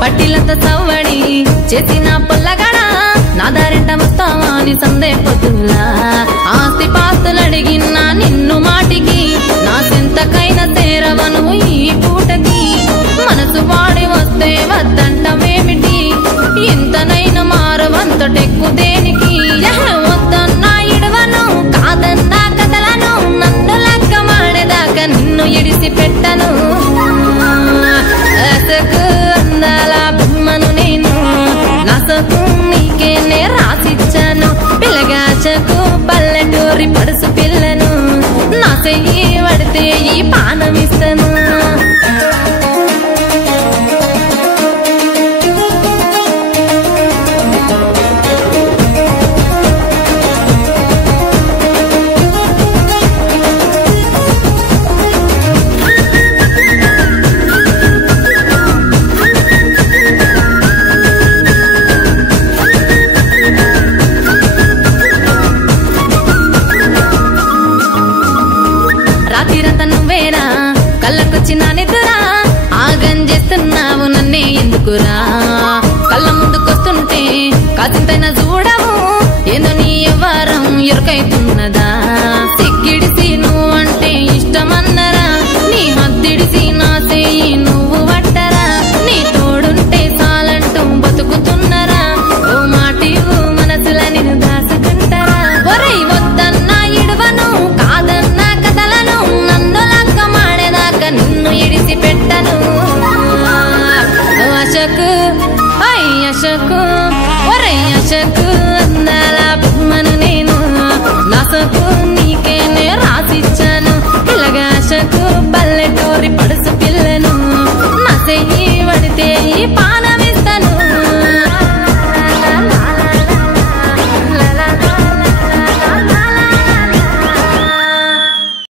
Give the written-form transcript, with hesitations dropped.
పట్టిలంత సవ్వడి చేసిన పొల్లగడా నా దారింట వస్తావాని సందే పొద్దులా ఆస్తి పాస్తులడిగిన్నా నిన్ను మాటికి నా సెంతకైనా తేరవను ఈ పూటకి మనసు వాడి వస్తే వద్దంటమేమిటి ఇంతనైనా మారవంతటెక్కు దేనికి వద్దన్నా ఇడవను కాదన్నా కదలను నన్ను లెక్క మాడేదాకా నిన్ను ఇడిసి పెట్టను అందాల బొమ్మను నేను నాసకు నీకేనే రాసిచ్చాను పిల్లగాచకు పల్లెటూరి పడుసు పిల్లను నా చెయ్యి పడితే ఈ పానమిస్తాను రాత్రిరంతా నువ్వేరా కళ్ళకొచ్చిన నిద్రా ఆగం చేస్తున్నావు నన్నే ఎందుకురా కళ్ళ ముందుకొస్తుంటే కాసింతైనా చూడవు ఏదో నీ వ్యవహారం ఎరుకైతున్నదా